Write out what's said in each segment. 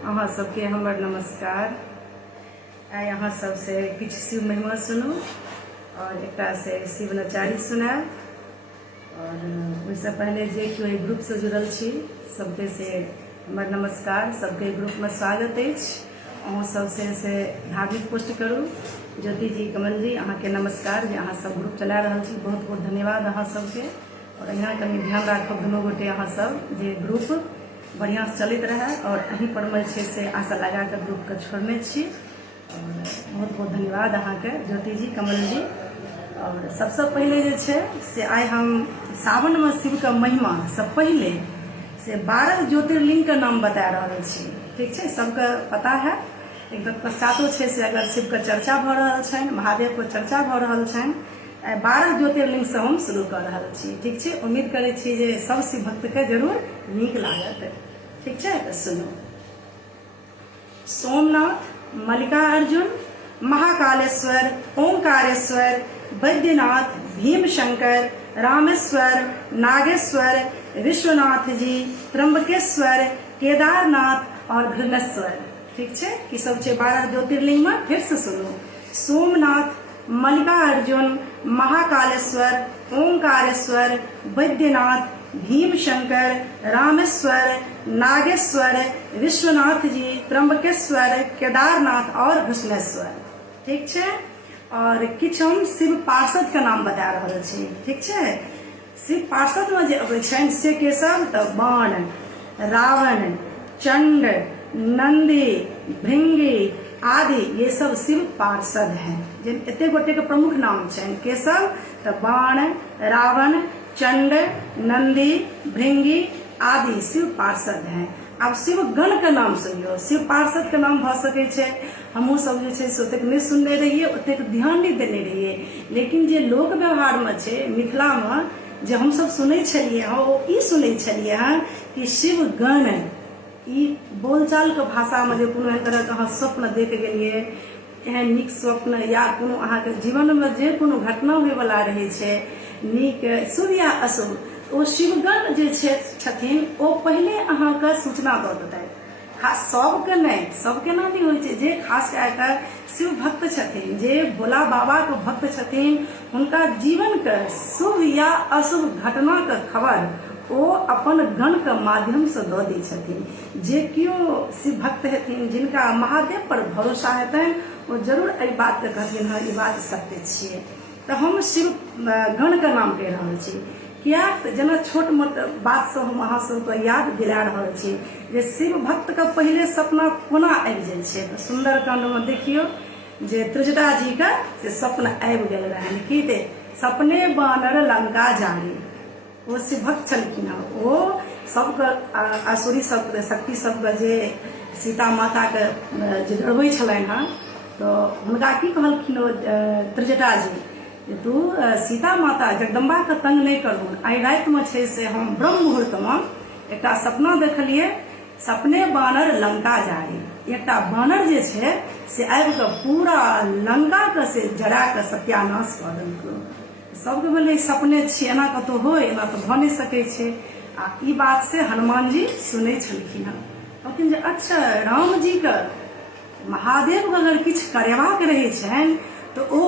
अहाँ सबके हमर नमस्कार। आइ अहाँ सबसे किछु शिव महिमा सुनू और एकटा से शिव नचारी सुनाएब। और ओहिसँ पहले जे केओ एहि ग्रुप से जुड़ल छी सबके से हमर नमस्कार, सबके ग्रुप में स्वागत अछि। अहूँ सबसे से धार्मिक पोस्ट करू। ज्योति जी, कमल जी, अहाँ के नमस्कार जे अहाँ सब ग्रुप चला रहल छी, बहुत बहुत धन्यवाद अहाँ सबके। और यहाँ कनी ध्यान राखब दुनू गोटे अहाँ सब जे ग्रुप बढ़िया से चलते रहे और अहीं पर में से आशा लगा कर ग्रुप के छोड़ने छी। और बहुत बहुत धन्यवाद अहाँ के ज्योति जी, कमल जी। और सबसे पहले जे छे से आइ हम सावन में शिव का महिमा से पहले से 12 ज्योतिर्लिंग का नाम बता रहा छी। ठीक है, सबके पता है। एक पश्चातो छे से अगर शिव का चर्चा भ रहल छन, महादेव को चर्चा भ रहल छन, 12 ज्योतिर्लिंग से हम शुरू कर रहल छी। ठीक है, उम्मीद करे छी जे सब शिव भक्त के जरूर नीक लागत। ठीक है, तो सुनो। सोमनाथ, मल्लिकार्जुन, महाकालेश्वर, ओंकारेश्वर, बैद्यनाथ, भीमशंकर, रामेश्वर, नागेश्वर, विश्वनाथ जी, त्र्यंबकेश्वर, केदारनाथ और घृणेश्वर। ठीक है, कि सब 12 ज्योतिर्लिंग में फिर से सुनो। सोमनाथ, मल्लिकार्जुन, महाकालेश्वर, ओंकारेश्वर, बैद्यनाथ, भीमशंकर, रामेश्वर, नागेश्वर, विश्वनाथ जी, त्र्यंबकेश्वर, केदारनाथ और घृष्णेश्वर। ठीक है, और किछु हम शिव पार्षद का नाम बता रहा छी। ठीक है, शिव पार्षद में जे अबै छनि से के सब तो बाण, रावण, चंड, नंदी, भृंगी आदि ये सब शिव पार्षद हैं। जिन एते गोटे के प्रमुख नाम छनि के सब तो बाण, रावण, चंड, नंदी, भृंगी आदि शिव पार्षद हैं। अब शिव गण का नाम सुनियो। शिव पार्षद का नाम भ सके छे, हमहू सब जे छे से ओतेक नहीं सुनने रहिए, ओतेक ध्यान नहीं देने रहिए। लेकिन जे लोक व्यवहार में छे, मिथिला में जे हम सब सुनै छलिए हैं, ओ ई सुनै छलिए हैं कि शिव गण, ई बोलचाल के भाषा में जे कोनो एहन तरह के अहाँ स्वप्न देख गेलिए, एहन नीक स्वप्न या कोनो अहाँ के जीवन में जे कोनो घटना होय वाला रहे छे, नीक शुभ या अशुभ, ओ शिवगण जे छथिन ओ पहले अहाँ के सूचना दऽ देतै। खास सबके नहीं, सबके ना भी होइ छै, जे खास कऽ शिव भक्त छथिन, जे भोला बाबा के भक्त छथिन, हुनका जीवन के शुभ या अशुभ घटना के खबर ओ अपन गण के माध्यम से दऽ दै छथिन। जे कियो शिव भक्त हेथिन, जिनका महादेव पर भरोसा हेतनि, वो जरूर एहि बात के कहथिन हाँ ई बात सत्य छियै। तो हम शिव गण के नाम कह रहल छी, किया जना छोट मोट बात सब हम अहाँ सबके याद दिला रहल छी जे शिव भक्त के पहले सपना कोना आबि जाइ छै। तो सुंदरकांड में देखियो जे त्रिजटा जी के से सपना आबि गेल रहनि कि ते सपने बानर लंका जारी। वो शिव भक्त छलखिन हैं, वो सबके आसुरी सब शक्ति सबके जे सीता माता के जे डरबै छलनि हैं, तो हुनका की कहलखिन ओ त्रिजटा जी, तू सीता माता जगदम्बा के तंग नहीं करू। आई रात में छे से हम ब्रह्म मुहूर्त में एक सपना देखलिए, सपने बानर लंका जारी। एक बानर जे छे से आबि के पूरा लंका के से जरा के सत्यानाश कर देलकै। सबके बोले सपने छी, एना कतौ हो, एना तो भ नहीं सके छे। आ ई बात से हनुमान जी सुनै छलखिन हैं, कहलखिन जे अच्छा राम जी के महादेव अगर किछु करेबाक रहै छनि तो ओ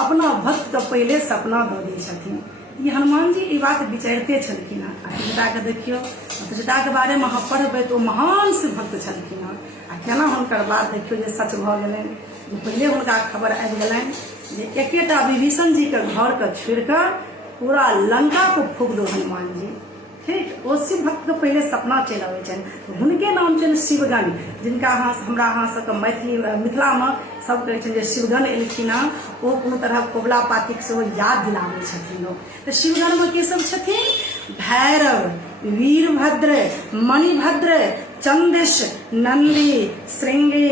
अपना भक्त के पहले सपना दऽ दै छथिन। ये हनुमान जी ई बात विचारते छलखिन हैं। आ त्रिजटा के देखियो, त्रिजटा के बारे में अहाँ पढ़बै तो महान शिव भक्त छलखिन हैं। आ केना हुनकर बात देखियो जे सच भ गेलनि, जे पहले हुनका खबर आबि गेलनि जे एकेटा विभीषण जी के घर के छोड़ि के पूरा लंका को फूक दो हनुमान जी। ठीक, ओ शिव भक्त के पहले सपना चलि आबै छनि। हुनके नाम छनि शिवगण, जिनका हमरा अहाँ सबके मैथिली मिथिला में सब कहै छनि जे शिवगण एलखिन हैं। ओ कोनो तरह कोबला पातिक से याद दिलाबै छथिन। तो शिवगण में के सब छथिन? भैरव, वीरभद्र, मणिभद्र, चंदिश, नंदी, श्रृंगी,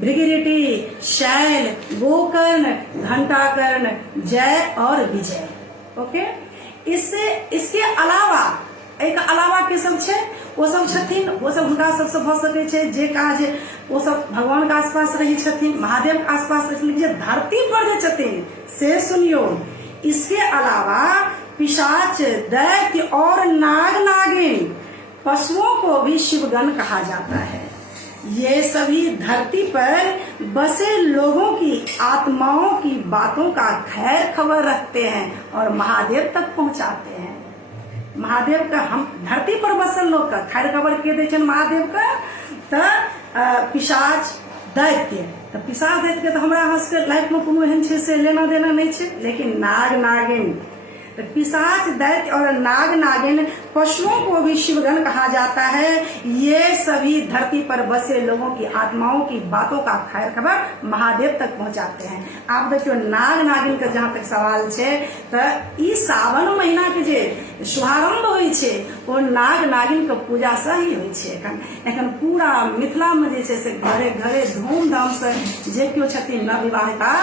भृगुरिटी, शैल, गोकर्ण, घंटाकर्ण, जय और विजय। ओके, इसके अलावा एक अलावा के सब छे, वो सब छथिन, वो सब हुनका सबसे भ सकै छे जे काज वो सब भगवान के आसपास रही छथिन, महादेव के आसपास रही, जे धरती पर जे छथिन से सुनियो। इसके अलावा पिशाच, दैत्य और नाग नागिन पशुओं को भी शिवगण कहा जाता है। ये सभी धरती पर बसे लोगों की आत्माओं की बातों का खैर खबर रखते हैं और महादेव तक पहुंचाते हैं। महादेव का हम धरती पर बसल लोग का खैर खबर के दे छन महादेव का। त पिशाच दैत्य, तो पिशाच दैत्य के तो हमरा अहाँ सबके लाइफ में कोनो एहन छै से लेना देना नहीं छै, लेकिन नाग नागिन, तो पिशाच दैत्य और नाग नागिन पशुओं को भी शिवगण कहा जाता है। ये सभी धरती पर बसे लोगों की आत्माओं की बातों का खैर खबर महादेव तक पहुंचाते हैं। आप देखियो नाग नागिन के जहाँ तक सवाल छे, तो ई सावन महीना के जे शुभारंभ होई छे वो नाग नागिन के पूजा से ही होई छे। एखन पूरा मिथिला में जे छे से घरे घरे धूमधाम से जे केओ छथिन नवविवाहिता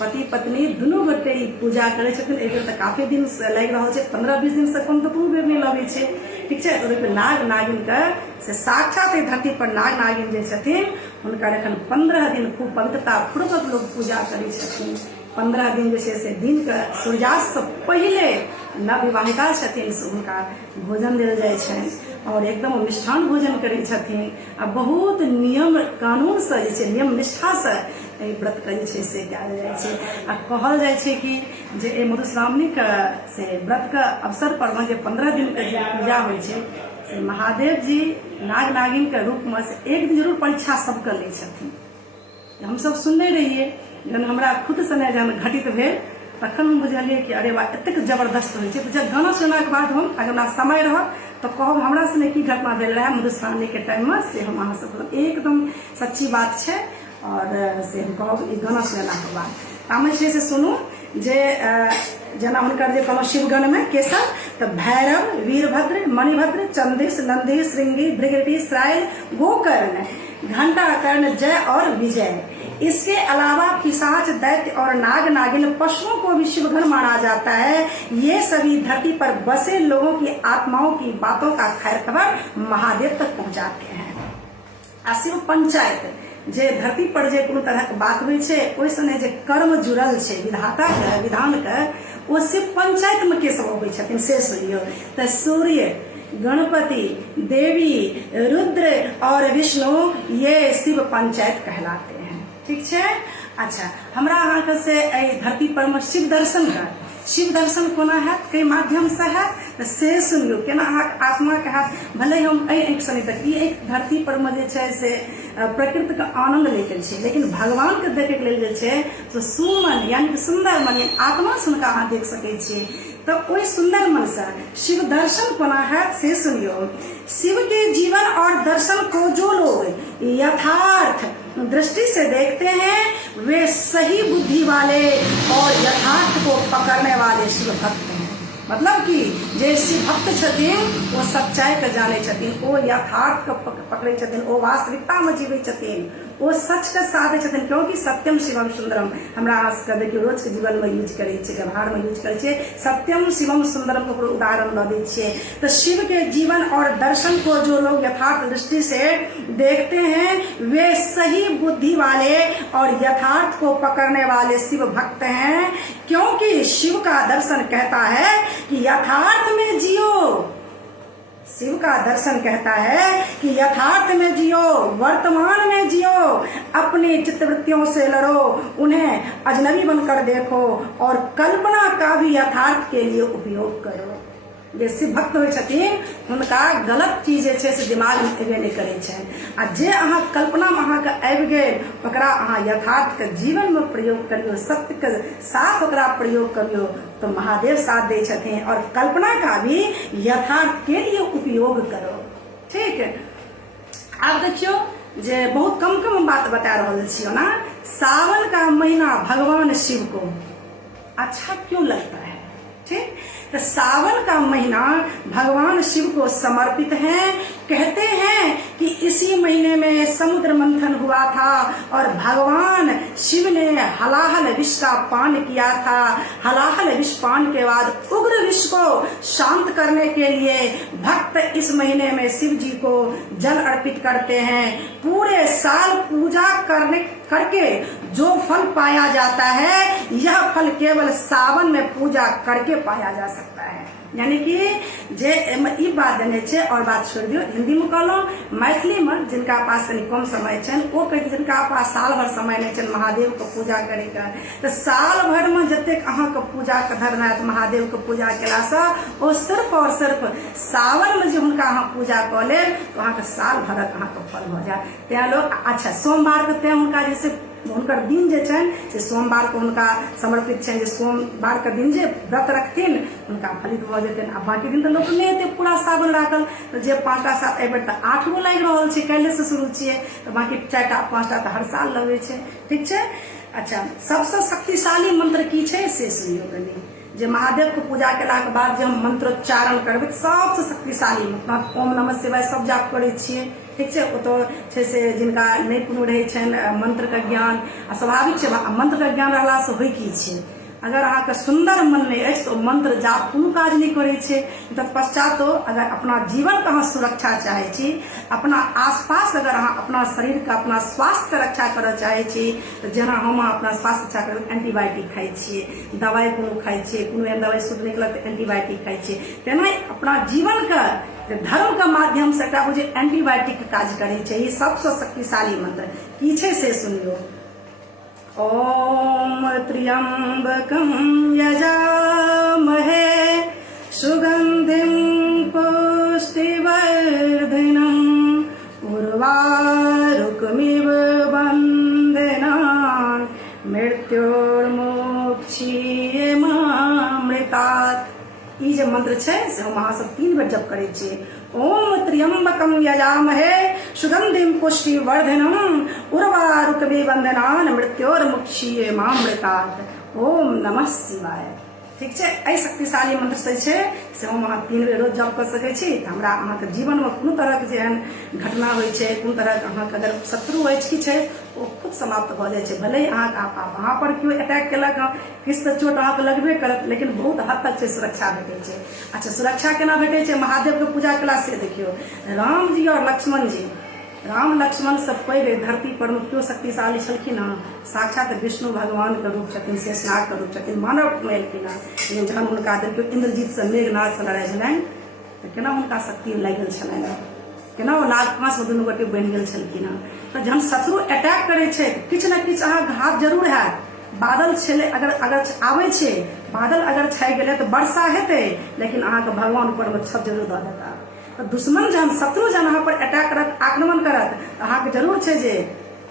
पति पत्नी दुनू गोटे ई पूजा करे छथिन। एक बेर तऽ काफी दिन से लागि रहल छै, 15-20 दिन से कम तऽ कोनो बेर नहीं लगे छै, ठीक छै। तो देखियो नाग नागिन के से साक्षात धरती पर नाग नागिन जे छथिन हुनकर एखन 15 दिन खूब पवित्रता पूर्वक लोग पूजा करे छथिन। 15 दिन जे छै से दिन के सूर्यास्त से पहले नवविवाहिता छथिन से हुनका भोजन देल जाइ छनि और एकदम मिष्ठान भोजन करे छथिन। आ बहुत नियम कानून से जे छै नियम निष्ठा से व्रत के जे छै से कयल जाइ छै। आ कहल जाइ छै कि जे मधुश्रावणी के से व्रत के अवसर पर में जे 15 दिन के जे पूजा होइ छै से महादेव जी नाग नागिन के रूप में से एक दिन जरूर परीक्षा सबके लै छथिन। हम सब सुनने रहिए, जहन हमरा खुद सने जहन घटित भेल तखन हम बुझलिए कि अरे वाह एतेक जबरदस्त होइ छै। तो जब गाना सुनलाक बाद हम अगर हमरा समय रहत तो कहब हमरा सने की घटना भेल रहे मधुश्रावणी के टाइम में, से हम अहाँ सब एकदम सच्ची बात छै और से हम कहब ई गाना सुनलाक बाद। तामे छै से सुनू जे जना हुनकर जे कहलहुँ शिवगण में केसर, तो भैरव, वीरभद्र, मणिभद्र, चंदेश, नंदी, श्रृंगी, भृगटी, श्राइल, गोकर्ण, घंटाकर्ण, जय और विजय। इसके अलावा पिशाच, दैत्य और नाग नागिन पशुओं को भी शिवगण माना जाता है। ये सभी धरती पर बसे लोगों की आत्माओं की बातों का खैर खबर महादेव तक पहुंचाते हैं। आ शिव पंचायत जे धरती पर जे कोनो तरह के बात होइ छै ओहि संगे जे कर्म जुड़ल छै विधाता के विधान के, वो शिव पंचायत में के सब अबै छथिन से सुनियो। तो सूर्य, गणपति, देवी, रुद्र और विष्णु ये शिव पंचायत कहलाते हैं, ठीक है। अच्छा, हमरा अहाँ से धरती पर में शिव दर्शन का शिव दर्शन कोना है, कई माध्यम से है से सुनियो। केना आत्मा के हाथ भले हम एक समय तक एक धरती पर में जे छै से प्रकृति का आनंद लेके छै, लेकिन भगवान के देखे के लेल जे छै तो सुमन यानी कि सुंदर मन आत्मा से हुनका अहाँ देख सकै छी। तो ओई सुंदर मन से शिव दर्शन कोना है से सुनियो। शिव के जीवन और दर्शन को जो लोग यथार्थ दृष्टि से देखते हैं वे सही बुद्धि वाले और यथार्थ को पकड़ने वाले शिव भक्त हैं। मतलब कि जे शिव भक्त छथिन वो सच्चाई के जाने छथिन, वो यथार्थ को पकड़े छथिन, वो वास्तविकता में जीवे छथिन, वो सच के साधे छथिन। क्योंकि सत्यम शिवम सुंदरम हमरा देखियो रोज के जीवन में यूज करे छे, व्यवहार में यूज करे छे। सत्यम शिवम सुंदरम को उदाहरण न दै छे। तो शिव के जीवन और दर्शन को जो लोग यथार्थ दृष्टि से देखते हैं वे सही बुद्धि वाले और यथार्थ को पकड़ने वाले शिव भक्त हैं। क्योंकि शिव का दर्शन कहता है कि यथार्थ में जियो। शिव का दर्शन कहता है कि यथार्थ में जियो, वर्तमान में जियो, अपनी चित्तवृत्तियों से लड़ो, उन्हें अजनबी बनकर देखो और कल्पना का भी यथार्थ के लिए उपयोग करो। जे शिव भक्त होइ छथिन हुनका गलत चीज जे छै से दिमाग में एबे नहीं करे छै। आ जे अहाँ कल्पना में अहाँ के आबि गेल ओकरा अहाँ यथार्थ के जीवन में प्रयोग करियो, सत्य के साथ ओकरा प्रयोग करियो तो महादेव साथ दे छथिन। और कल्पना का भी यथार्थ के लिए उपयोग करो, ठीक है। आप देखियो जे बहुत कम कम बात बता रहल छियो ना। सावन का महीना भगवान शिव को अच्छा क्यों लगता है, ठीक। तो सावन का महीना भगवान शिव को समर्पित है। कहते हैं कि इसी महीने में समुद्र मंथन हुआ था और भगवान शिव ने हलाहल विष का पान किया था। हलाहल विष पान के बाद उग्र विष को शांत करने के लिए भक्त इस महीने में शिव जी को जल अर्पित करते हैं। पूरे साल पूजा करके जो फल पाया जाता है यह फल केवल सावन में पूजा करके पाया जा सकता है। यानी कि जे ई बात देने छे और बात छोड़ दियो हिंदी में कहलो मैथिली में जिनका पास कनी कम समय छन ओ कहे जिनका पास साल भर समय नहीं छन महादेव के पूजा करे के तो साल भर में जते अहाँ के पूजा के धरना है महादेव के पूजा केला से ओ सिर्फ और सिर्फ सावन में जो उनका अहाँ पूजा कर ले तो अहाँ के साल भरक अहाँ के फल हो जाए ते लोग अच्छा सोमवार के ते उनका जैसे उनकर दिन जे छन से सोमवार को उनका समर्पित छन जे सोमवार के दिन जे व्रत रखथिन उनका फलित भ जेतन आ बाकी दिन तो लोग नहीं हेते पूरा सावन राखल तो जे 5टा 7 एबे त 8 गो लागि रहल छै काल्हि से शुरू छिए तो बाकी 4टा 5टा तो हर साल लगे छै ठीक छै। अच्छा सबसे शक्तिशाली मंत्र की छै से सुनियो कनी जे महादेव के पूजा केला के बाद जे हम मंत्रोच्चारण करबै सबसे शक्तिशाली मतलब ओम नमः शिवाय सब जाप करै छिए ठीक छै। ओ तो छै से जिनका नहीं कोनो रहे छन मंत्र के ज्ञान आ स्वाभाविक छै मंत्र के ज्ञान रहला से होय की छै अगर अहाँ के सुंदर मन नहीं है तो मंत्र जाप कोनो काज नहीं करे छे तत्पश्चात तो अगर अपना जीवन के अहाँ सुरक्षा चाहे छी अपना आसपास अगर अहाँ अपना शरीर के अपना स्वास्थ्य के रक्षा करऽ चाहे छी तो जेना हम अपना स्वास्थ्य रक्षा करब एंटीबायोटिक खाइ छिए दवाई कोनो खाइ छिए कोनो एहन दवाई शुद्ध निकलत तो एंटीबायोटिक खाइ छिए तेना अपना जीवन के धर्म के माध्यम से एकरा बुझे एंटीबायोटिक के काज करे छै ई सबसे शक्तिशाली मंत्र की छै से सुनियो। ओम त्र्यंबकं यजामहे सुगंधिं पुष्टिवर्धनम् उर्वारुकमिव बन्धनान् मृत्योर्मोक्षीयमामृतात्। ई जे मंत्र छै से हम अहाँ सब 3 बेर जप करे छिए ओम त्र्यंबकं यजामहे सुगंधिं पुष्टिवर्धनम् उर्वारुकमिव बन्धनान् मृत्योर्मुक्षीयमामृतात्। ओम नमः शिवाय ठीक छै। एहि शक्तिशाली मंत्र से छै से हम अहाँ 3 बेर रोज जप कर सकै छी हमरा अहाँ के जीवन में कोनो तरह के जेहन घटना होय छै कोनो तरह के अहाँ के अगर शत्रु होय छै छै ओ खुद समाप्त भ जाय छै भले अहाँ पर केओ अटैक केलक किछु तो चोट अहाँ के लगबे करत लेकिन बहुत हद तक से सुरक्षा भेटै छै। अच्छा सुरक्षा केना भेटै छै महादेव के पूजा केला से देखियो राम जी और लक्ष्मण जी राम लक्ष्मण से पहले धरती पर में क्यों शक्तिशाली छलखिन हँ साक्षात विष्णु भगवान के रूप छथिन शेषनाग के रूप छथिन मानव मेलखिन हँ जहन हुनका देखियो इंद्रजीत से मेघनाद से लड़ाई छलनि तो केना हुनका शक्ति लागल छलनि केना ओ नागपाश में दुनू गोटे बनि गेल छलखिन हँ। तो जहन शत्रु अटैक करे छै किछु न किछु अहाँ घात जरूर हैत बादल छले अगर आवे छै बादल अगर छाई गेलै तो वर्षा हेतै लेकिन अहाँ के भगवान ऊपर में छत जरूर दऽ देता तो दुश्मन जहन शत्रु जहन अहाँ पर अटैक करत आक्रमण करत अहाँ के जरूर छै जे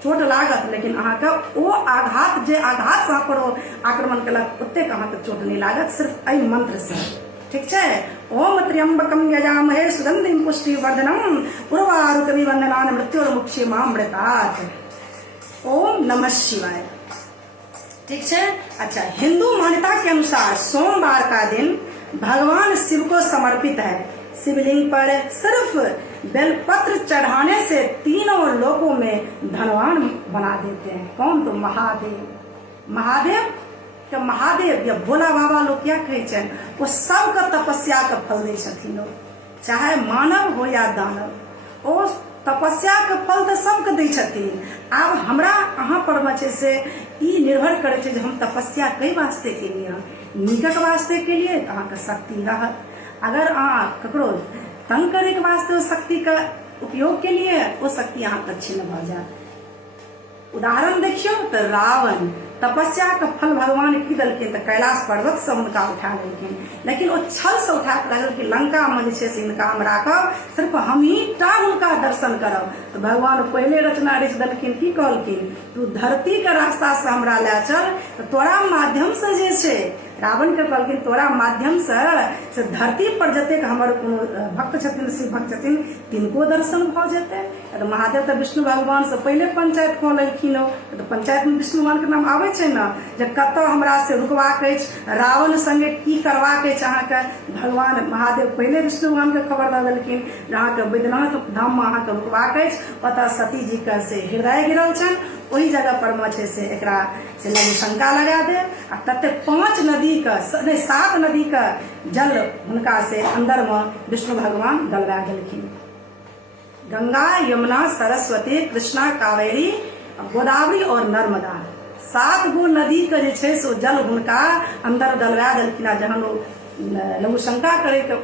चोट लागत लेकिन अहाँ के ओ आघात जे आघात से अहाँ पर आक्रमण केलक ओतेक अहाँ के चोट नहीं लागत सिर्फ एहि मंत्र से ठीक छै। ओम त्र्यंबकं यजामहे सुगंधिं पुष्टिवर्धनम् उर्वारुकमिव बन्धनान् मृत्योर्मुक्षीयमामृतात्। ओम नमः शिवाय ठीक छै। अच्छा हिंदू मान्यता के अनुसार सोमवार का दिन भगवान शिव को समर्पित है शिवलिंग पर सिर्फ बेलपत्र चढ़ाने से तीनों लोकों में धनवान बना देते हैं। कौन तो महादेव महादेव या भोला बाबा लोग क्या कहे छन वो सबका तपस्या का फल दे छथिन लोग चाहे मानव हो या दानव ओ तपस्या के फल तो सबके दै छथिन। आब हमरा अहाँ पर में छै से ई निर्भर करे छै जे हम तपस्या कई वास्ते केलिए नीकक वास्ते केलिए तो अहाँ के शक्ति रहत अगर अहाँ ककरो तंग करे के वास्ते शक्ति का उपयोग के लिए वो शक्ति अहाँ तक छीन भ जाए। उदाहरण देखियो तो रावण तपस्या का फल भगवान की दलखिन तो कैलाश पर्वत से उनका उठा लेकिन लेकिन वो छल से उठा के लगल कि लंका में जे इनका हम राखब सिर्फ हम ही टा उनका दर्शन करब तो भगवान पहले रचना रच दलखिन की कहलखिन तू धरती के रास्ता से हमरा ले चल तो तोरा माध्यम से जे छै रावण के कहलखिन तोरा माध्यम से धरती पर जतेक हमर भक्त छथिन शिव भक्त छथिन तिनको दर्शन भ जेतै। तो महादेव तो विष्णु भगवान से पहले पंचायत कऽ लेलखिन तो पंचायत में विष्णु भगवान के नाम आबै छै ने जे कतौ हमरा से रुकबाक अछि रावण संगे की करबाक अछि अहाँ के भगवान महादेव पहले विष्णु भगवान के खबर दऽ देलखिन जे अहाँ के बैद्यनाथ धाम में अहाँ के रुकबाक अछि ओतऽ सती जी के से हृदय गिरल छनि वही जगह पर में छै से एकरा से लघु शंका लगा दे आ तते 5 नदी का नहीं 7 नदी का जल हुनका से अंदर में विष्णु भगवान गलवा देलखिन गंगा यमुना सरस्वती कृष्णा कावेरी गोदावरी और नर्मदा 7 गो नदी के जे छै से जल हुनका अंदर गलवा देलखिन जहन लघु शंका करे के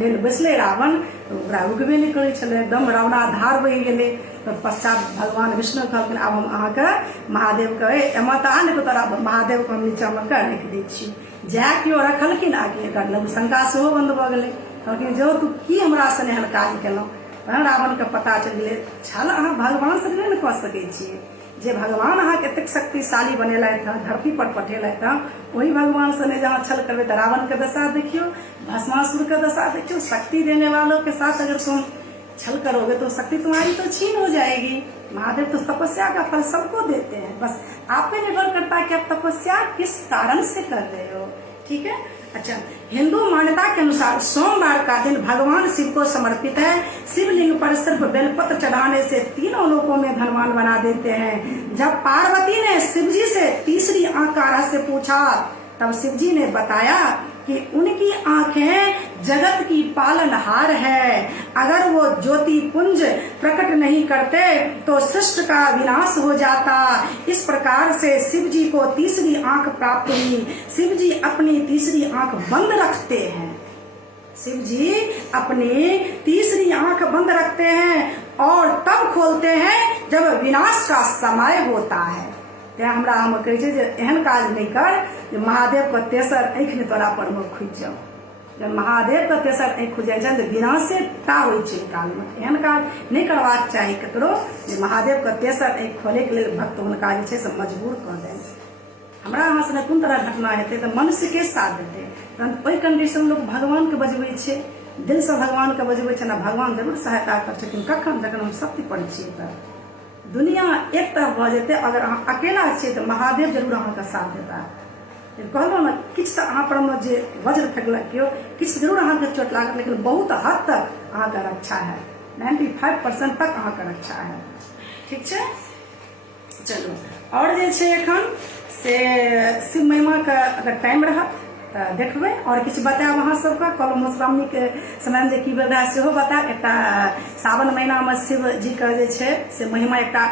लेल बैसले रावण, तो ओकरा रुकबे नहीं करे छले, एकदम रावणाधार बहि गेले। तो पश्चात भगवान विष्णु कहलखिन आब हम अहाँके महादेव के एमा तऽ आ नहि तो तोरा महादेव के हम नीचा में के रख दै छी। जा केओ रखलखिन आगे एकर लघु शंका सेहो बंद भऽ गेलै। कहलखिन जो तू की हमरा से एहन काज केलहुँ। तहन रावण के पता चलि गेलै छल अहाँ भगवान से नहि कऽ सकै छियै, जे भगवान अहाँके एतेक शक्तिशाली बनेलथि हँ, धरती पर पठेलथि हँ, वही भगवान से नहीं जहाँ छल करबे तो रावण के दशा देखियो, भस्मासुर का दशा देखियो। शक्ति देने वालों के साथ अगर तुम छल करोगे तो शक्ति तुम्हारी तो छीन हो जाएगी। महादेव तो तपस्या का फल सबको देते हैं, बस आप पे निर्भर करता है कि आप तपस्या किस कारण से कर रहे हो। ठीक है। अच्छा, हिंदू मान्यता के अनुसार सोमवार का दिन भगवान शिव को समर्पित है। शिवलिंग पर सिर्फ बेलपत्र चढ़ाने से तीनों लोकों में धनवान बना देते हैं। जब पार्वती ने शिवजी से तीसरी आंख का रहस्य पूछा, तब शिवजी ने बताया कि उनकी आंखें जगत की पालनहार है। अगर वो ज्योति पुंज प्रकट नहीं करते तो सृष्टि का विनाश हो जाता। इस प्रकार से शिव जी को तीसरी आंख प्राप्त हुई। शिव जी अपनी तीसरी आंख बंद रखते हैं। शिव जी अपनी तीसरी आंख बंद रखते हैं और तब खोलते हैं जब विनाश का समय होता है। हमरा हम कहे छे जे एहन काज नहीं कर जे महादेव के तेसर आंख ने तोरा पर में खुज जाओ। जब महादेव के तेसर आंख खुज जाए तो विनाशे टा होय छै काल में। एहन काज नहीं करबाक चाही ककरो जे महादेव के तेसर आंख खोले के लेल भक्त हुनका जे छै से मजबूर कर देन। हमरा अहाँ से कोन तरह घटना हेतै तो मनुष्य के साथ देतै, तहन ओहि कंडीशन लोग भगवान के बजबै छै, दिल से भगवान के बजबै छै ना। भगवान जरूर सहायता कर छथिन कखन जखन हम शक्ति पड़ै छियै तऽ दुनिया एक तरफ भ जेतै। अगर अहाँ अकेला छियै तऽ महादेव जरूर अहाँके साथ देता। कहलहुँ ने किछु तऽ अहाँ पर में जे वज्र फेंकलक केओ, किछु जरूर अहाँके चोट लागत, लेकिन बहुत हद तक अहाँके रक्षा है। 95% तक अहाँके रक्षा है। ठीक छै। चलू और जे छै एखन से शिव महिमा के अगर टाइम रहत तऽ देखबै और किछु बतायब अहाँ सबके। कल मधुश्रावणी के समय जे की भेल सेहो बतायब। एकटा सावन महीना में शिव जी के जे छै से महिमा एकटा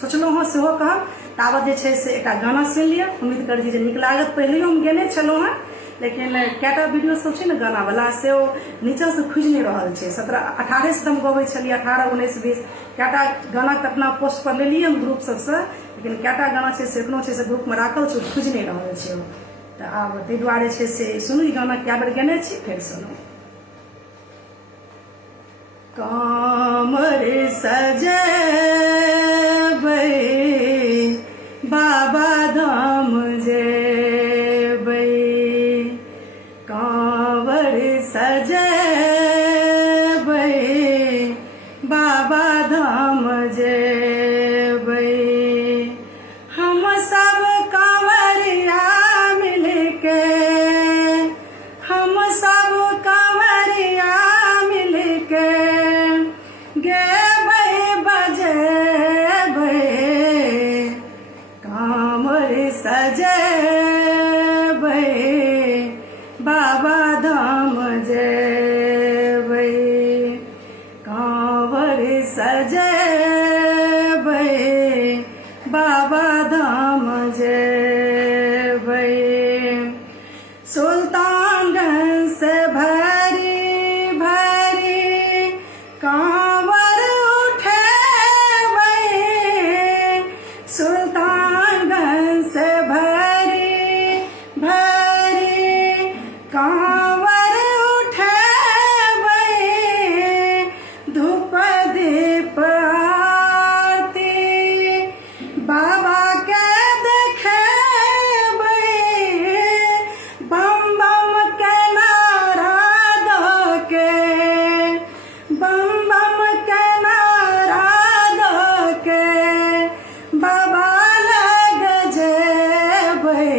सोचलहुँ हँ सेहो कहब। ताबत जे छै से एकटा गाना सुनि लिअ, उम्मीद करै छी जे नीक लागत। पहिलेयो हम गेने छलहुँ हँ, लेकिन कएटा वीडियो सब छै ने गाना वाला से ओ नीचा से खुजि नहीं रहल छै। 17-18 से हम गबै छलियै, 18, 19, 20 कएटा गाना तऽ अपना पोस्ट पर लेलियै हम ग्रुप सबसे, लेकिन कएटा गाना छै से एखनो छै से ग्रुप में राखल छै, खुजि नहीं रहल छै। तऽ आब ताहि दुआरे छै से सुनू ई गाना कए बेर गेने छी, फेर सुनू। कामर सजेबै बाबा धाम जेबै, कांवर सजेबै बाबा धाम जेबै। हम सब कांवरिया मिलके, हम सब कांवरिया मिलके गेबै बजेबै, कांवर सजेबै बाबा धाम जेबै, कांवर सजेबै बाबा धाम जेबै। सुल्तानगंज से भरी भरी कांवर उठेबै, सुल्तानगंज से भरी भरी कांवर उठेबै, धूप दीप आरती बाबा के देखेबै, बम बम के नारा दऽ के, बम बम के नारा दऽ के बाबा लग जेबै,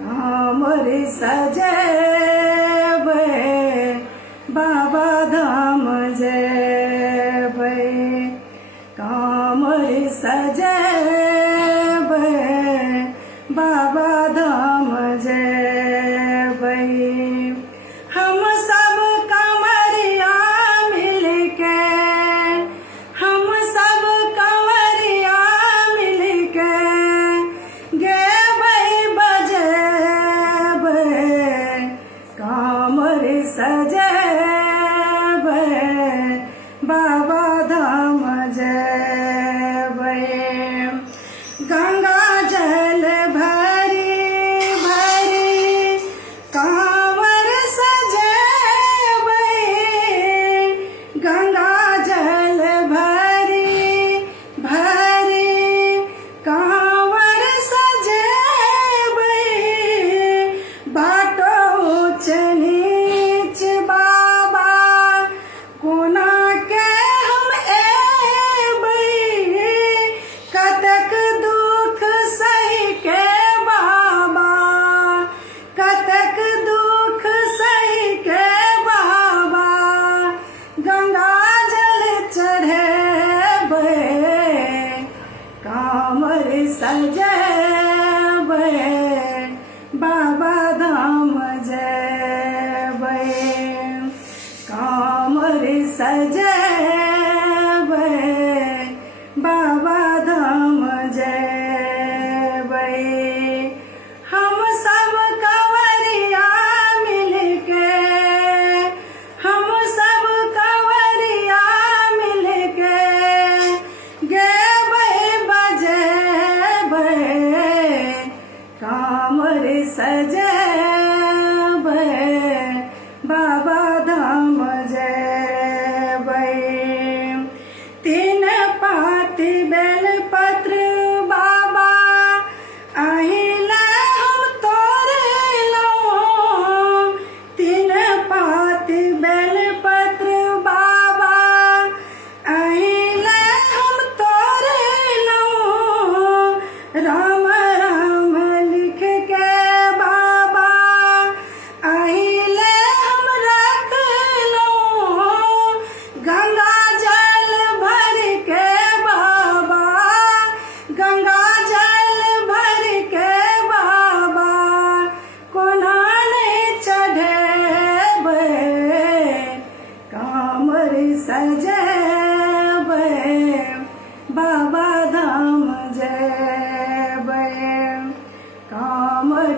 कांवर सजेबै बाबा धाम जेबै, कांवर सजेबै बाबा धाम जेबै। हम सब कांवरिया मिलके, हम सब कांवरिया मिलके गेबै बजेबै,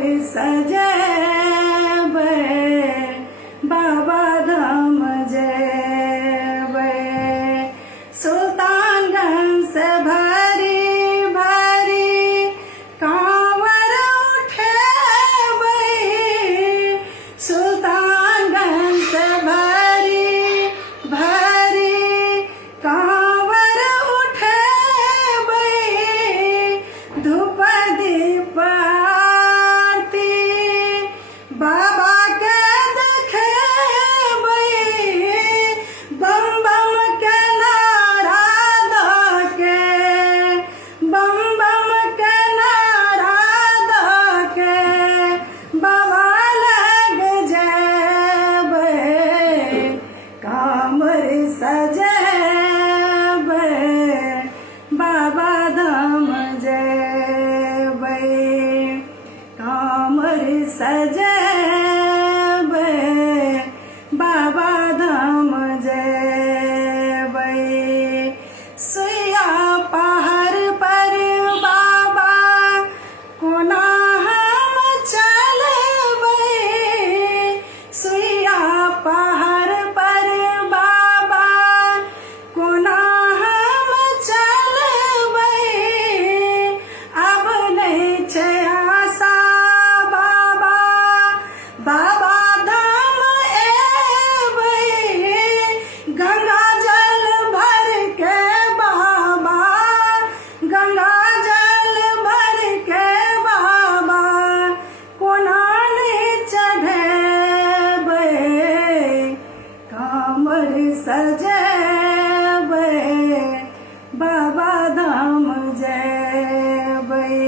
सजेबै बाबा धाम जेबै। सुल्तानगंज से भरी भरी कांवर उठेबै, सुल्तानगंज से भरी भरी कांवर उठेबै। धूप दीप आरती बाबा के देखेबै, बम बम के नारा दऽ के, बम बम के नारा दऽ के बाबा लग जेबै। कांवर सजेबै बाबा धाम जेबै। कांवर सजेबै बाबा धाम जेबै। सुइया पहाड़ पर बाबा कोना हम चलबै, सुइया पहाड़ पर बाबा कोना हम चलबै। अब नहीं छै आशा बाबा, बाबा धाम एबै। गंगा जल भर के बाबा, गंगा जल भर के बाबा कोना नहीं चढ़ेबै। कांवर सजेबै बाबा धाम जेबै।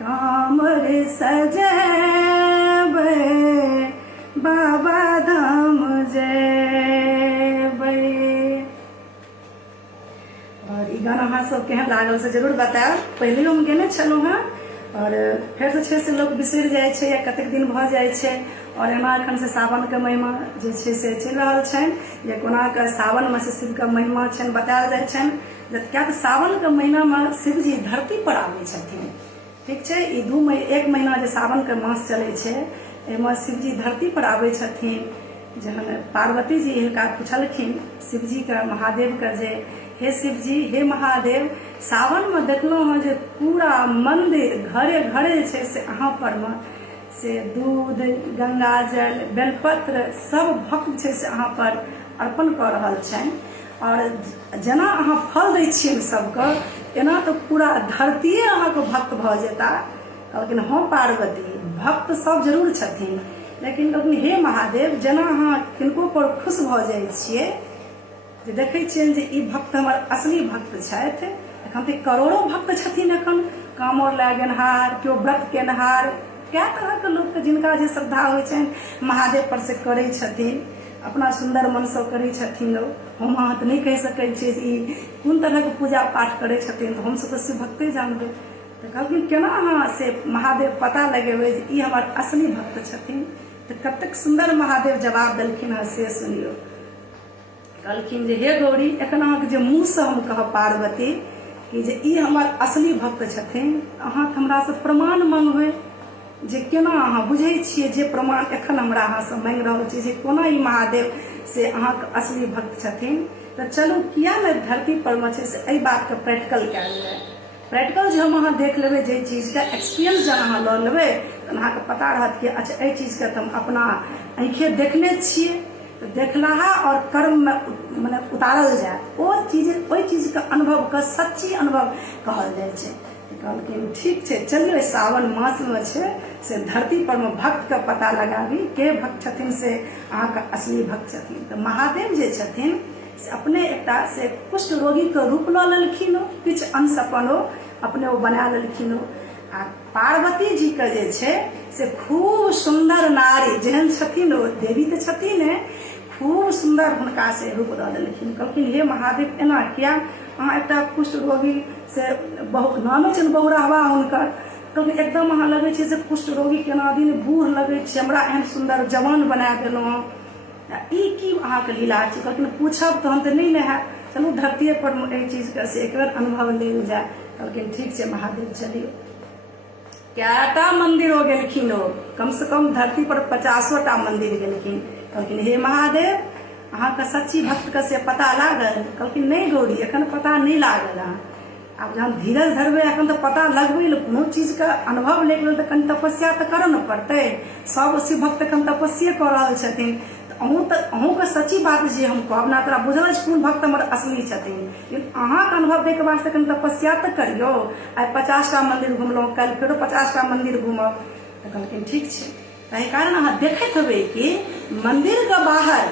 कांवर सजेबै बाबा धाम जेबै। और ई गाना अहाँ सब केहन लागल से जरूर बतायब। पहले हम गेने छलहुँ हेँ और फेर से छै से लोक बिसरि जाइ छै या कतेक दिन भऽ जाइ छै। और एना एखन से सावनके महिमा जे छै से चलि रहल छनि, जे कोना कऽ सावनमे से शिवके महिमा छनि बतायल जाइ छनि। किया तऽ सावनके महीनामे शिवजी धरती पर आबै छथिन, ठीक छै। ई एक महीना जे सावनके मास चलै छै, एहिमे शिवजी धरती पर आबै छथिन। जहन पार्वती जी हिनका पूछलखिन शिवजीके महादेवके जे हे शिवजी हे महादेव, सावनमे देखलहुँ हँ जे पूरा मंदिर घरे घरे जे छै से अहाँ परमे से दूध गंगाजल बेलपत्र सब भक्त छै से अहाँ पर अर्पण कऽ रहल छनि। और जेना अहाँ फल दै छियनि सबके, एना तऽ पूरा धरतिये अहाँके भक्त भऽ जेता। कहलखिन हँ पार्वती, भक्त सब जरूर छथिन, लेकिन कहलखिन हे महादेव, जेना अहाँ किनको पर खुश भऽ जाइ छियै, जे देखै छियनि जे ई भक्त हमर असली भक्त छथि। एखन तऽ करोड़ों भक्त छथिन, एखन कामर लए गेनहार, केओ व्रत केनहार, कए तरहके लोकके जिनका जे श्रद्धा होइ छनि महादेव पर से करै छथिन, अपना सुंदर मनसँ करै छथिन लोग। हम अहाँ तऽ नहि कहि सकै छियै जे ई कोन तरहके पूजा पाठ करै छथिन, तऽ हमसभ तऽ शिव भक्ते जानबै। तऽ कहलखिन केना अहाँ से महादेव पता लगेबै जे ई हमर असली भक्त छथिन। तऽ कतेक सुंदर महादेव जवाब देलखिन हँ से सुनियौ। कहलखिन जे हे गौरी, एखन अहाँके जे मुँहसँ हम कहब पार्वती कि जे ई हमर असली भक्त छथिन, अहाँ हमरासँ प्रमाण मांगबै जे केना अहाँ बुझै छियै जे प्रमाण एखन हमरा अहाँसँ मांगि रहल छी जे कोना ई महादेव से अहाँके असली भक्त छथिन। तऽ चलू किया ने धरती परमे छै से एहि बातके प्रैक्टिकल कयल जाय। प्रैक्टिकल जे हम अहाँ देख लेबै, जे चीजके एक्सपीरियंस जब अहाँ लऽ लेबै तऽ अहाँके पता रहत कि अच्छा एहि चीजके तऽ हम अपना आँखिए देखने छियै। तऽ देखलाहा और कर्म में मने उतारल जाए, ओहि चीजके अनुभवके सच्ची अनुभव कहल जाइ छै। कहलखिन ठीक छै, चलिए सावन मासमे छै से धरती परमे भक्तके पता लगाबी के भक्त छथिन से अहाँके असली भक्त छथिन। तऽ महादेव जे छथिन से अपने एकटा से कुष्ठ रोगीके रूप लऽ लेलखिन, किछु अंश अपन अपने ओ बना लेलखिन। आ पार्वती जी के जे छै से खूब सुंदर नारी जेहन छथिन, ओ देवी तऽ छथिन, खूब सुंदर हुनका से रूप दऽ देलखिन। कहलखिन हे महादेव एना किया, अहाँ एकटा कुष्ठ रोगी से नामे छनि बहुरहवा हुनकर। कहलखिन एकदम अहाँ लगै छै से कुष्ठ रोगी केना दिन बूढ़ लगै छै, हमरा एहन सुंदर जवान बना देलहुँ, ई की अहाँके लीला छै। कहलखिन पूछब तऽ हम तऽ नहि हैब, चलू धरतीये पर एहि चीजके से एक बेर अनुभव लेल जाए। कहलखिन ठीक छै महादेव चलियौ। कैटा मंदिर हो गेलखिन हो, कम से कम धरती पर 50टा मंदिर गेलखिन। कहलखिन हे महादेव अहाँके सच्ची भक्त के से पता लागल? कहलखिन नहीं गौरी एखन पता नहीं लागल। आब जहन धीरज धरबै एखन तो पता लगबै ले, कोनो चीज के अनुभव ले लेल तो कनि तपस्या तो करऽ न पड़तै। सब शिव भक्त एखन तपस्या कऽ रहल छथिन। अहूँके सच्ची बात जे हम कहब ना, तोरा बुझल अछि कोन भक्त हमर असली छथिन, लेकिन अहाँके अनुभव दैके वास्ते कनि तपस्या तऽ करियौ। आइ 50टा मंदिर घुमलहुँ, काल्हि फेरो 50टा मंदिर घूमब। तऽ कहलखिन ठीक छै। ताहि कारण अहाँ देखैत हेबै कि मंदिरके बाहर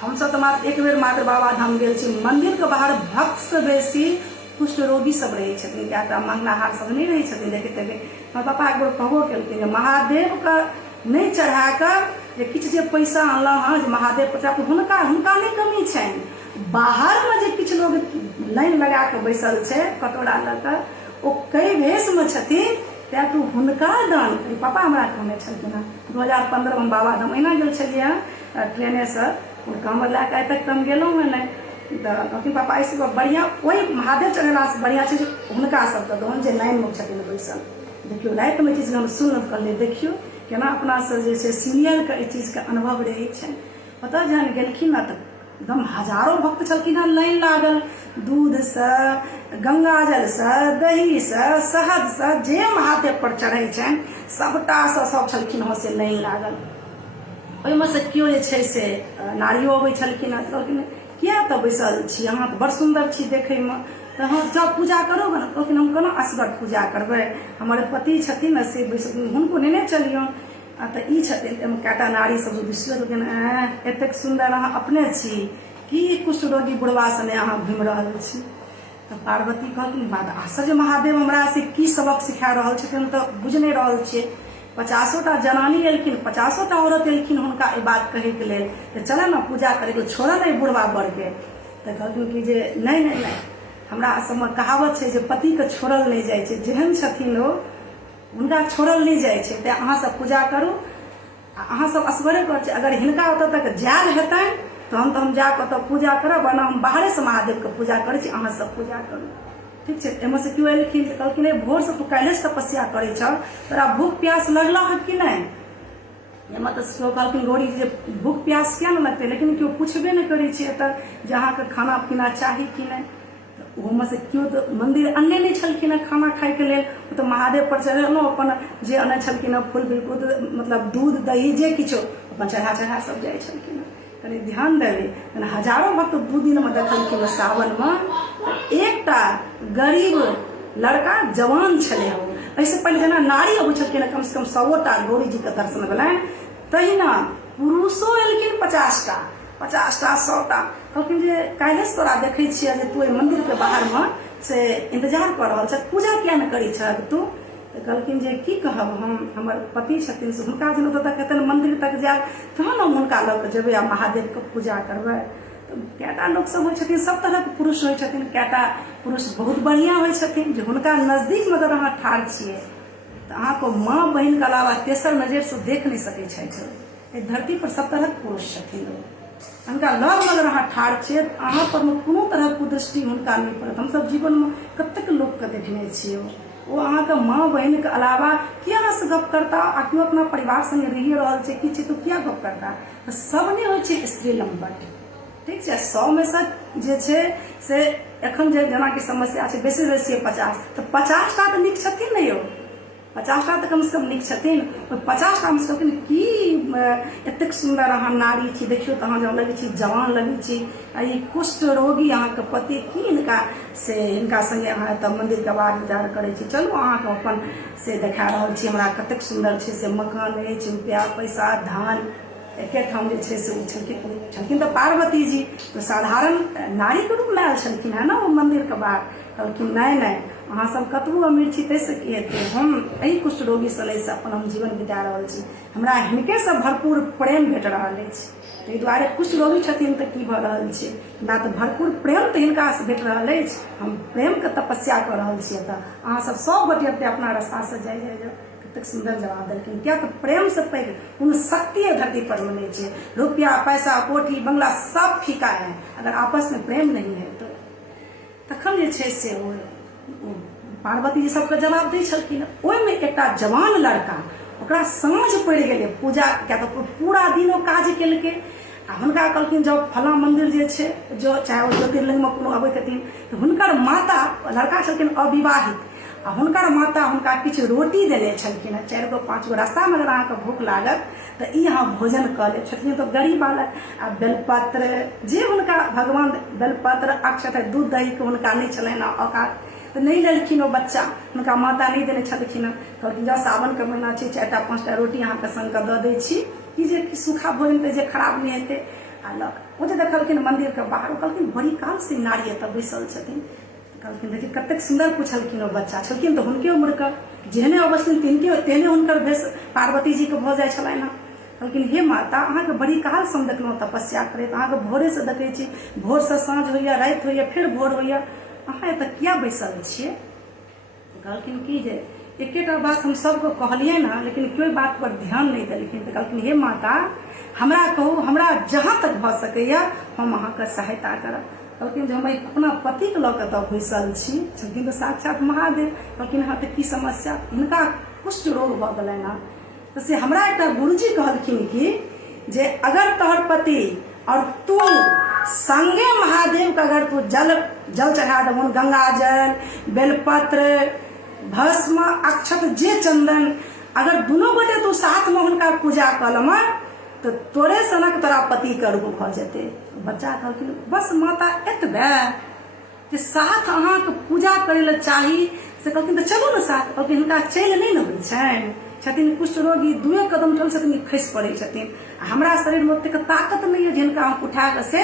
हमसब तऽ मात्र एक बेर मात्र बाबा धाम गेल छी, मंदिरके बाहर भक्त से बेसी कुष्ठ रोगी सब रहै छथिन, कएटा मंगनाहार सब नहीं रहै छथिन। देखैत हेबै हमर पापा एक बेर कहबो केलखिन जे महादेवके नहीं चढ़ा कऽ जे किछु जे पैसा अनलहुँ हँ जे महादेव पर, हुनका नहीं कमी छनि। बाहरमे जे किछु लोग लाइन लगा कऽ बैसल छै कटोरा लऽ कऽ, ओ कई भेषमे छथिन, तैं तू हुनका दान करी। पापा हमरा कहने छलखिन हँ 2015 में बाबा धाम अहिना गेल छलियै हँ ट्रेनेसँ, कामर लए कऽ आइ तक तऽ हम गेलहुँ हँ नहि। तऽ कहथिन पापा एहिसँ बढ़िआँ ओहि महादेव चढ़ेलासँ बढ़िआँ छै जे हुनका सबके दान जे लाइनमे छथिन बैसल। देखियौ रातिमे चीज हम सुनब कहलियै देखियौ केना अपनासँ जे छै सीनियरके एहि चीजके अनुभव रहै छै। ओतऽ जहन गेलखिन हँ तऽ एकदम हजारों भक्त छलखिन हँ, लाइन लागल दूधसँ, गंगाजलसँ, दहीसँ, शहदसँ, जे महादेव पर चढ़ै छनि सबटासँ सब छलखिन हँ से लाइन लागल। ओहिमे से केओ जे छै से नारियो अबै छलखिन हँ, कहलखिन किया तऽ बैसल छी अहाँ, तऽ बड़ सुन्दर छी देखैमे, तऽ हाँ जब पूजा करो ने। कहलखिन हम केना असगर पूजा करबै, हमर पति छथिन ने से बैसल, हुनको नेने चलियौन। तऽ ई छथिन एहिमे कएटा नारी सब विश्व एतेक सुन्दर अहाँ अपने छी, की कुष्ठ रोगी बुढ़वा सने अहाँ घुमि रहल छी। तऽ पार्वती कहलखिन बात आश्चर्य, महादेव हमरा से की सबक सिखा रहल छथिन तऽ बुझ नहीं रहल छियै। 50टा जनानी एलखिन, 50टा औरत एलखिन हुनका ई बात कहैके लेल कि चल ने पूजा करे, छोड़ नहीं बुढ़वा बड़के। तऽ कहलखिन कि जे नहीं नहीं नहीं, हमरा सबमे कहावत छै जे पतिके छोड़ल नहीं जाइ छै, जेहन छथिन ओ हुनका छोड़ल नहीं जाइ छै। तेँ अहाँ सब पूजा करू, अहाँ सब असगरे कर छै। अगर हिनका ओतऽ तक जायल हेतनि तहन तऽ हम जाकऽ ओतऽ पूजा करब, वरना हम बाहरे से महादेवके पूजा करै छी, अहाँ सब पूजा करू। ठीक छै। एहिमे से केओ एलखिन तऽ कहलखिन भोर से तू काल्हि से तपस्या करै छौ, तोरा भूख प्यास लगला है कि नहीं? एहिमे तऽ केओ कहलखिन गौरी जे भूख प्यास किया नहि लगतै, लेकिन केओ पूछबे नहीं करै छै एतऽ जे अहाँके खाना पीना चाही कि नहीं। ओहोमे से केओ तऽ मंदिर अन्ने नहीं छलखिन हँ खाना खायके लेल, ओ तऽ महादेव पर चढ़ेलहुँ अपन जे अनै छलखिन हँ फूल बिल्कुल, मतलब दूध दही जे किछो अपन चढ़ा सब जाइ छलखिन हँ। कनि ध्यान देबै, हजारों भक्त 2 दिनमे देखलखिन सावनमे एकटा गरीब लड़का जवान छलै हो। एहिसँ पहिले जेना नारी अबै छलखिन कम से कम 100टा गौरी जी के दर्शन भेलनि, तहिना पुरुषो एलखिन 50टा 100टा। कहलखिन जे काल्हि से तोरा देखै छियै जे तू मंदिर के बाहरमे से इंतजार कर रहल छ, पूजा किया नहि करै छह तू? तऽ कहलखिन जे की कहब हम, हमर पति छथिन से हुनका जन ओतऽ तक हेतनि मंदिर तक जायब तहन हम हुनका लऽ कऽ जेबै आ महादेवके पूजा करबै। तऽ कएटा लोक सब होइ छथिन, सब तरहके पुरुष होइ छथिन, कएटा पुरुष बहुत बढ़िआँ होइ छथिन जे हुनका नजदीकमे अगर अहाँ ठाढ़ छियै तऽ अहाँके माँ बहिनके अलावा तेसर नजरिसँ देख नहि सकै छथि। एहि धरती पर सब तरहक पुरुष छथिन, हुनका लगमे अगर अहाँ ठाढ़ छियै अहाँ पर कोनो तरहक कुदृष्टि हुनका नहीं पड़त। हमसब जीवनमे कतेक लोकके देखने छियै, वो अहाँके माँ बहिनके अलावा किया अहाँसँ गप करता, आ केओ अपना परिवार संगे रहिए रहल छै कि छै तो किया गप करता। तऽ सब नहीं होइ छै स्त्री लंबट, ठीक छै। 100 में से जे छै से एखन जे जेनाकि समस्या छै बेसी बेसी 50, तऽ 50टा तऽ नीक छथिन ने यौ, 50टा तऽ कम से कम नीक छथिन। 50टा में से की एतेक सुंदर अहाँ नारी छी, देखियो तऽ अहाँ लगे छी जवान लगे छी, आ ई कुष्ठ रोगी अहाँके पति की हिनका से हिनका संगे अहाँ एतऽ मंदिर के बाहर विचार करै छी। चलू अहाँके अपन से देखा रहल छी हमरा कतेक सुंदर छै से मकान अछि, रुपया पैसा धान एके ठाम जे छै से छलखिन तऽ पार्वती जी तो साधारण नारीके रूपमे आयल छलखिन है ना ओ मंदिरके बाहर। कहलखिन नहीं नहीं, अहाँ सब कतबो अमीर छी ताहिसँ की हेतै, हम एहि कुष्ठ रोगी सलैसँ अपन हम जीवन बिता रहल छी, हमरा हिनकेसँ भरपूर प्रेम भेट रहल अछि। ताहि दुआरे कुष्ठ रोगी छथिन तऽ की भऽ रहल छै, हमरा तऽ भरपूर प्रेम तऽ हिनकासँ भेट रहल अछि, हम प्रेमके तपस्या कऽ रहल छी। एतऽ अहाँ सब गोटे एतै अपना रास्तासँ जाय जाओ। कतेक सुंदर जवाब देलखिन, क्या तऽ प्रेम से पैघ कोनो शक्ति धरती पर में नहीं है। रुपया पैसा कोठी बंगला सब फीका है, अगर आपस में प्रेम नहीं है तो तखन जे छै से पार्वती जी सबके जवाब दै छलखिन। ओहिमे एकटा जवान लड़का, ओकरा साँझ पड़ि गेलै पूजा, क्या तो पूरा दिन ओ काज केलकै आ हुनका कहलखिन जब फलां मंदिर जे छै, जो चाहे ओ ज्योतिर्लिंगमे कोनो अबै छथिन तऽ हुनकर माता, लड़का छलखिन अविवाहित, आ हुनकर माता हुनका किछु रोटी देने छलखिन। 4 गो 5 गो रास्तामे अगर अहाँके भूख लागत तऽ ई अहाँ भोजन कऽ लेब। छथिन तऽ गरीब बालक, आ बेलपत्र जे हुनका भगवान, बेलपत्र अक्षत दूध दहीके हुनका नहि छलनि औकात, तऽ नहीं लेलखिन ओ बच्चा, हुनका माता नहीं देने छलखिन। कहलखिन जँ सावनके महीना छै, 4टा 5टा रोटी अहाँके सङ्गके दऽ दै छी, कि जे सूखा भोजन तऽ जे खराब नहीं हेतै। आ लऽ ओ जे देखलखिन मन्दिरके बाहर, कहलखिन बड़ी काल से नारी एतऽ बैसल छथिन। कहलखिन देखिए कतेक सुन्दर पूछलखिन, ओ बच्चा छलखिन तऽ हुनके उम्रके, जेहने अबथिन तेहने हुनकर भेष पार्वती जीके भऽ जाइ छलनि हँ। कहलखिन हे माता, अहाँके बड़ी काल से हम देखलहुँ तपस्या करैत, अहाँके भोरेसँ देखै छी, भोरसँ साँझ होइए, राति होइए, फेर भोर होइए, अहाँ एतऽ किया बैसल छियै? कहलखिन कि जे एकेटा बात हम सबको कहलिए ना, लेकिन कोई बात पर ध्यान नहीं देलखिन। तो कहलखिन हे माता, हमरा कहू, हमरा जहाँ तक भऽ सकैया हम अहाँके सहायता करब। कहलखिन जे हम अपना पतिके लऽ कऽ तऽ बैसल छी। छलखिन तऽ साक्षात महादेव। कहलखिन हाँ तऽ की समस्या? हिनका कुष्ठ रोग भऽ गेलनि हँ। तऽ से हमरा एकटा गुरुजी कहलखिन कि जे अगर तोहर पति और तू संगे महादेव का अगर तू जल चढ़ा देबुन, गंगा जल, बेलपत्र, भस्म, अक्षत, जे चंदन, अगर दुनू गोटे तू साथ में हुनका पूजा कलम तो तोरे सनक तोरा पति के रूप भऽ जेतै। बच्चा कहलखिन बस माता एतबे जे साथ अहाँके पूजा करै लए चाही से। कहलखिन तऽ चलू ने साथ। कहलखिन हिनका चलि नहि ने होइ छनि, छथिन कुष्ठ रोगी, 2 कदम चल छथिन खसि पड़ै छथिन। हमरा शरीरमे ओतेक ताकत नहीं है जिनका हम उठा के से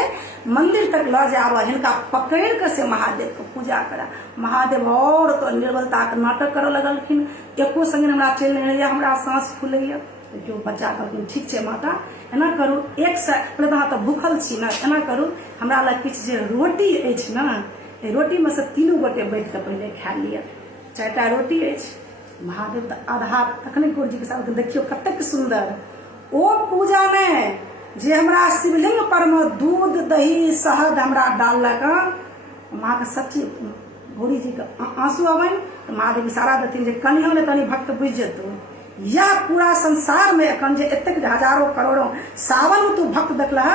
मंदिर तक लऽ जाब, हिनका पकड़ के से महादेव के पूजा करा। महादेव और तो निर्बलता के नाटक करऽ लगलखिन। एको संगे हमरा चलि नहीं होइए, हमरा सांस फूलैया। केओ बच्चा कहलखिन ठीक छै माता, एना करू, एक से पहले अहाँ तऽ भूखल छी ने, एना करू हमरा लग किछु जे रोटी अछि ने, रोटी में से 3 गोटे बैठ के पहले खा लिअ। 4टा रोटी अछि। महादेव तऽ आधा तखने गुरुजी के साथ देखियो कतेक सुंदर ओ पूजा में जे हमरा शिवलिंग पर में दूध दही शहद हमरा डाललक। माँ के सच्ची गौरी जी के आंसू अबनि तो महादेव इशारा देथिन जे कनियो ने तनी भक्त बुझि जेतौ। या पूरा संसार में एखन जे एतेक हजारों करोड़ों सावन में तू भक्त देखलह,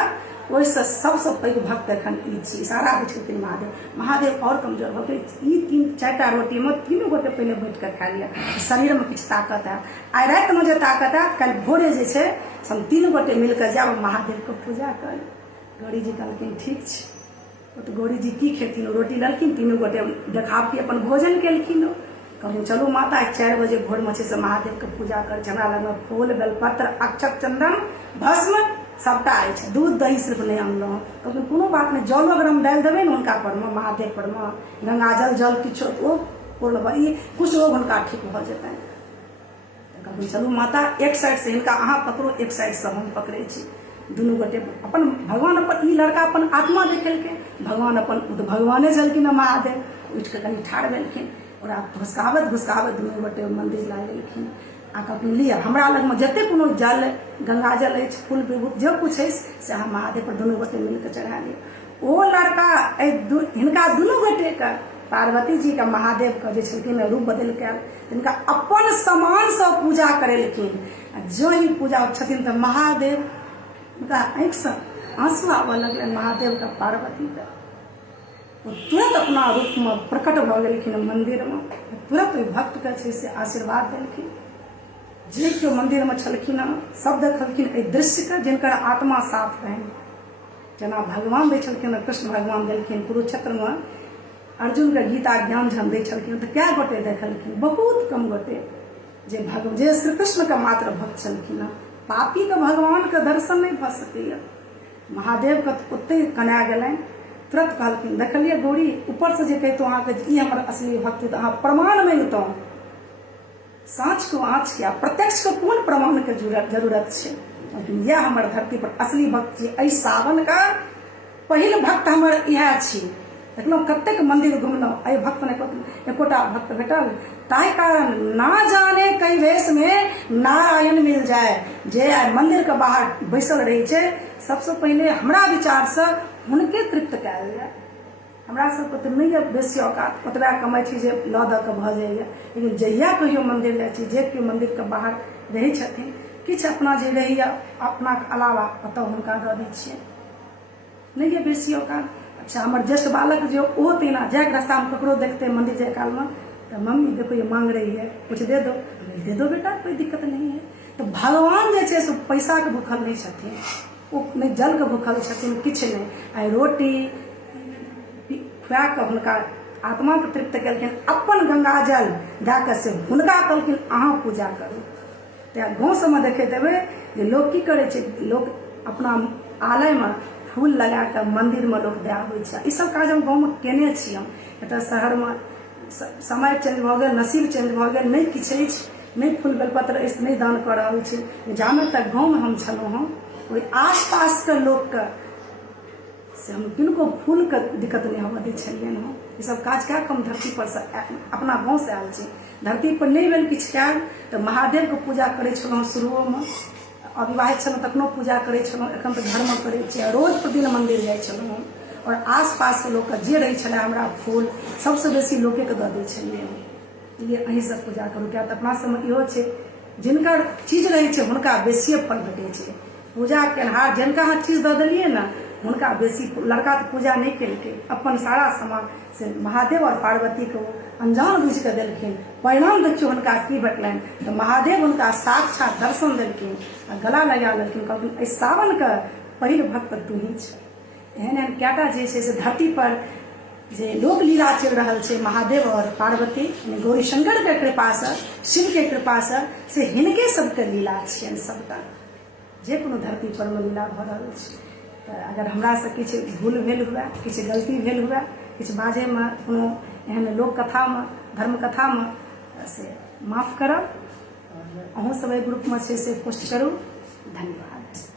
ओहिसँ सबसँ पैघ भक्त एखन ई छी। इशारा दै छथिन महादेव। महादेव और कमजोर भऽ गेल। ई 4टा रोटी में 3 गोटे पहले बैठ के खा लिअ, शरीर में किछु ताकत है। आइ राति में जे ताकत है, कल भोरे जे छै हम 3 गोटे मिलकर जाब महादेव के पूजा कर। गौरी जी कहलखिन ठीक छै। तो गौरी जी की खेथिन? रोटी लेलखिन, 3 गोटे देखावटी अपन भोजन केलखिन। कहलिन चलू माता 4 बजे भोर में से महादेव के पूजा कर। हमरा लग फूल, बेलपत्र, अक्षत, चंदन, भस्म सबटा अछि, दूध दही सिर्फ नहीं अनलहुँ। कहलखिन कोनो बात नहीं, जल अगर हम डालि देबै ने हुनका पर में, महादेव पर में, गंगा जल किछो ओ पूर्ण ई कुछ रोग हुनका ठीक भऽ जेतनि। कहलखिन चलू माता, एक साइड से हिनका अहाँ पकड़ो, एक साइड से हम पकड़े छी। दुनू गोटे अपन भगवान अपन, ई लड़का अपन आत्मा देखेलकै, भगवान अपन भगवाने छलखिन महादेव। उठ के कनि ठाढ़ भेलखिन, ओकरा घुसकावत दुनू गोटे मंदिर ला गेलखिन। आ कहलखिन लिअ हमरा लग में जते कोनो जल, गंगा जल अछि, फूल विभूत जो कुछ अछि से अहाँ महादेव पर दुनू गोटे मिलकर चढ़ा लिअ। ओ लड़का हिनका दुनू गोटे के, पार्वती जी का महादेव का जे छलखिन रूप बदल के हिनका अपन समान से पूजा करेलखिन। जो ही पूजा छथिन तऽ महादेव हुनका आँखि से आंसू आबऽ लगलनि महादेव का, पार्वती का। वो तुरंत अपना रूप में प्रकट भऽ गेलखिन मंदिर में। तुरंत भक्त के छै से आशीर्वाद देलखिन। जे केओ मंदिर में छलखिन सब देखलखिन एहि दृश्य के, जिनकर आत्मा साफ रहनि। जेना भगवान दै छलखिन, कृष्ण भगवान देलखिन कुरुक्षेत्र में अर्जुन के गीता ज्ञान जहन दै छलखिन तऽ कए गोटे देखलखिन? बहुत कम गोटे। जे श्री कृष्ण के मात्र भक्त छलखिन। पापी के भगवान के दर्शन नहीं भऽ सकैया। महादेव के ओते कना गेलनि। तुरंत कहलखिन देखलिए गौरी, ऊपर से जे कहितो अहाँके ई हमर असली भक्ति तऽ अहाँ प्रमाण मांगितौं। साँच को आँच क्या, प्रत्यक्ष को कोन प्रमाण के जरूरत छै? लेकिन यह हमर धरती पर असली भक्त छी। एहि सावन का पहिल भक्त हमर इएह छी। देखलहुँ कतेक मंदिर घुमलहुँ, एहि भक्त ने एकोटा भक्त भेटल। ताहि कारण ना जाने कई वेश में नारायण मिल जाए। जे मंदिर के बाहर बैसल रही छै, सबसे पहले हमरा विचार से हुनके तृप्त कयल जाए। हमरा सबके तऽ नहि यऽ बेसी औकात, ओतबा कमाइ छी जे लऽ दऽ कऽ भऽ जाइए। लेकिन जहिया कहियो मन्दिर जाइ छी, जे केओ मन्दिरके बाहर रहै छथिन, किछु अपना जे रहैए अपनाके अलावा ओतऽ हुनका दऽ दै छियै, नहीं है बेसी औकात। अच्छा हमारे ज्येष्ठ बालक जो वो तेना जाए रास्ता में ककरो देखते मंदिर जाए काल में, तो मम्मी देखो ये मांग रही है कुछ दे दो, दे दो बेटा कोई दिक्कत नहीं है। तो भगवान जे छै से पैसा के भूखल नहीं छथिन, वो नहीं जल के भूखल छथिन, किछ नहीं। आई रोटी खुआ के हुनका आत्मा के तृप्त केलखिन, अपन गंगा जल दए कऽ से हुनका कहलखिन अहाँ पूजा करू। तऽ गाँव सबमे देखैत हेबै जे लोक की करै छै, लोक अपना आलय में फूल लगा कऽ मंदिर में लोक दए आबै छै। ई सब काज हम गाँव में केने छी। हम एतऽ शहर में समय चेंज भऽ गेल, नसीब चेंज भऽ गेल, नहीं किछु अछि, नहीं फूल बेलपत्र अछि, नहीं दान कऽ रहल छी। जामे तक गाँव में हम छलहुँ हँ, ओहि आसपास के लोक के से हम किनको फूल के दिक्कत नहीं होबऽ दै छलियनि हँ। ई सब काज कए कऽ हम धरती पर से अपना गाँव से आयल छी। धरती पर नहीं भेल किछु कयल तऽ महादेव के पूजा करै छलहुँ शुरुओ में, अविवाहित छलहुँ तखनो पूजा करै छलहुँ, एखन तऽ घरमे करै छियै। रोज प्रतिदिन मंदिर जाइ छलहुँ हम, और आसपास के लोक जे रहै छलै हमरा फूल सबसे बेसी लोके के दऽ दै छलियै। ये अहीं सब पूजा करू, किया तऽ अपना सबमे इहो छै जिनकर चीज रहै छै हुनका बेसिए फल भेटै छै। पूजा केनहार जिनका अहाँ चीज दऽ देलियै ने हुनका बेसी। लड़का तऽ पूजा नहीं केलकै, अपन सारा सामान से महादेव और पार्वती को अनजान बुझ कऽ देलखिन। परिणाम देखियौ हुनका की भेटलनि, तऽ महादेव हुनका साक्षात दर्शन देलखिन आ गला लगा लेलखिन, कहलखिन एहि सावन के पहिल भक्त तू ही छ। एहन एहन कएटा जे छै से धरती पर जे लोक लीला चलि रहल छै, महादेव और पार्वती गौरी शंकर के कृपा से, शिव के कृपा से हिनके सबके लीला छियनि। सबटा जे कोनो धरती पर में लीला भऽ रहल छै। तऽ अगर हमरा से किछु भूल भेल हुए, किछु गलती भेल हुए, किछु बाजै में कोनो एहन लोक कथा में, धर्म कथा में, से माफ करब। अहूँ सब एहि ग्रुप में छै से पोस्ट करू। धन्यवाद।